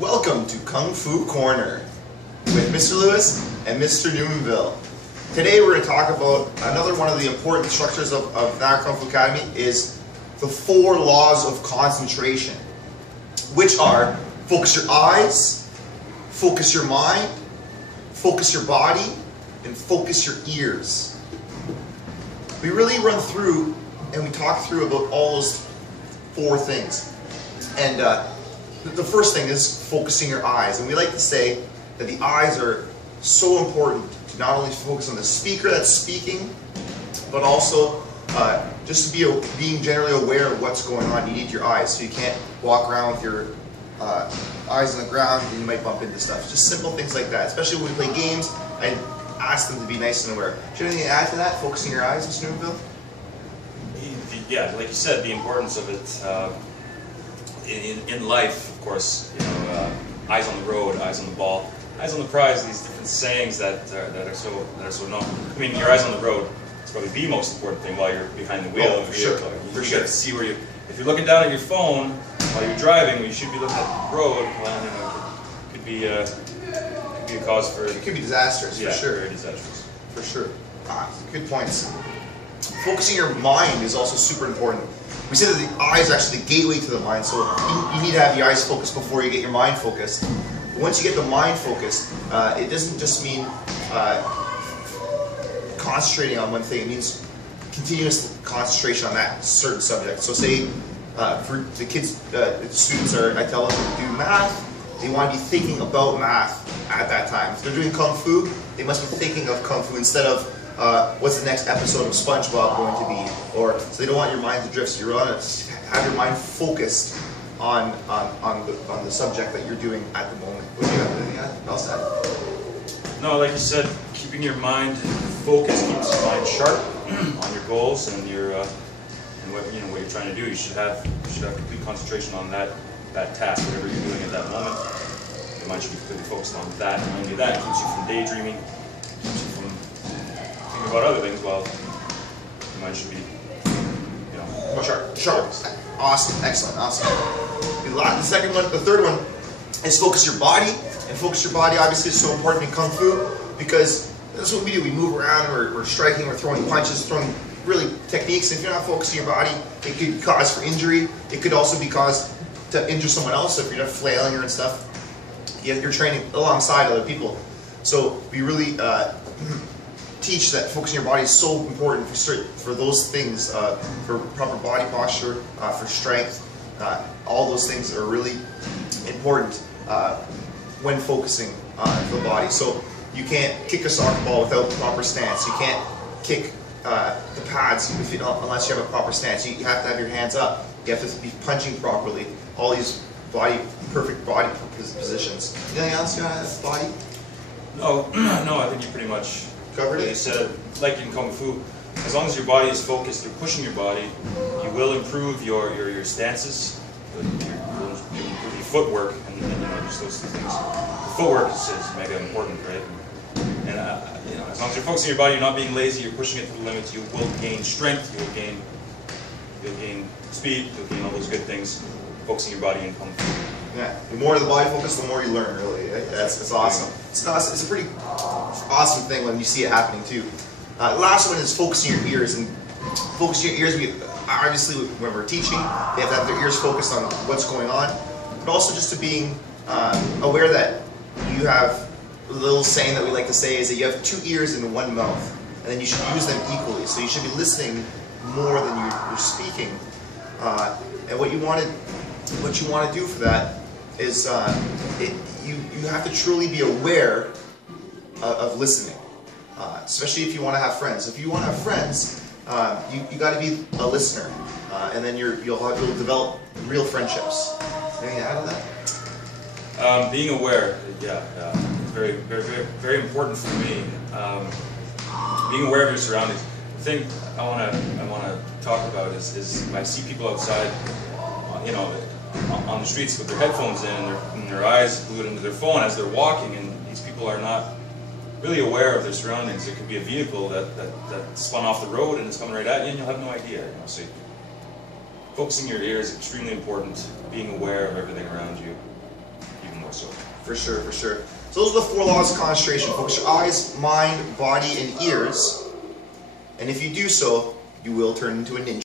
Welcome to Kung Fu Corner with Mr. Lewis and Mr. Newmanville. Today we're going to talk about another one of the important structures of Niagara Kung Fu Academy is the 4 laws of concentration, which are focus your eyes, focus your mind, focus your body, and focus your ears. We really run through and we talk through about all those 4 things. And the first thing is focusing your eyes. And we like to say that the eyes are so important to not only focus on the speaker that's speaking, but also just to being generally aware of what's going on. You need your eyes. So you can't walk around with your eyes on the ground and you might bump into stuff. Just simple things like that. Especially when we play games, I ask them to be nice and aware. Do you have anything to add to that, focusing your eyes, Mr. Newmanville? Yeah, like you said, the importance of it in life, of course. You know, eyes on the road, eyes on the ball, eyes on the prize. These different sayings that are so known. I mean, your eyes on the road is probably the most important thing while you're behind the wheel. Oh, for sure. You got to see where you. If you're looking down at your phone while you're driving, you should be looking at the road. Well, you know, it could be a cause for. It could be disastrous. Yeah, for sure. Very disastrous. For sure. Good points. Focusing your mind is also super important. We say that the eye is actually the gateway to the mind, so you need to have your eyes focused before you get your mind focused. But once you get the mind focused, it doesn't just mean concentrating on one thing. It means continuous concentration on that certain subject. So say for the kids, students I tell them to do math, they want to be thinking about math at that time. If they're doing Kung Fu, they must be thinking of Kung Fu instead of what's the next episode of SpongeBob going to be, or so they don't want your mind to drift. So you want to have your mind focused on the subject that you're doing at the moment. What do you have? Anything else to add? No, like you said, keeping your mind focused keeps your mind sharp on your goals and your and what you're trying to do. You should have complete concentration on that task, whatever you're doing at that moment. Your mind should be completely focused on that. And only that keeps you from daydreaming, keeps you from thinking about other things. Well, your mind should be, more sharp. Awesome, excellent, awesome. The second one, the third one, is focus your body. And focus your body obviously is so important in Kung Fu because that's what we do. We move around, we're striking, we're throwing punches, throwing really techniques. If you're not focusing your body, it could cause for injury. It could also be caused to injure someone else. So if you're not flailing or and stuff, you're training alongside other people. So we really teach that focusing your body is so important for those things, for proper body posture, for strength. All those things are really important when focusing on the body. So you can't kick a soccer ball without proper stance. You can't kick the pads unless you have a proper stance. You have to have your hands up. You have to be punching properly. All these perfect body positions. Anything else you want to add? Body? No, I think you pretty much covered it. You said, like in Kung Fu, as long as your body is focused, you're pushing your body, you will improve your stances, you'll improve your footwork, and just those things. The footwork is mega important, right? And as long as you're focusing your body, you're not being lazy, you're pushing it to the limits, you will gain strength, you'll gain speed, you'll gain all those good things. Focusing your body in Kung Fu. Yeah, the more the body focus, the more you learn. Really, it's awesome. It's a pretty awesome thing when you see it happening too. The last one is focusing your ears, and focusing your ears. Obviously, when we're teaching, they have to have their ears focused on what's going on, but also just to being aware that you have a little saying that we like to say is that you have 2 ears and 1 mouth, and then you should use them equally. So you should be listening more than you're speaking. And what you want to do for that is you have to truly be aware of listening, especially if you want to have friends. If you want to have friends, you got to be a listener, and then you'll develop real friendships. Anything to add to that? Being aware, yeah, very, very, very, very important for me. Being aware of your surroundings. The thing I want to talk about is I see people outside, on the streets with their headphones in and their eyes glued into their phone as they're walking, and these people are not really aware of their surroundings. It could be a vehicle that spun off the road and it's coming right at you, and you'll have no idea. So focusing your ears is extremely important. Being aware of everything around you, even more so. For sure, for sure. So those are the 4 laws of concentration. Focus your eyes, mind, body, and ears. And if you do so, you will turn into a ninja.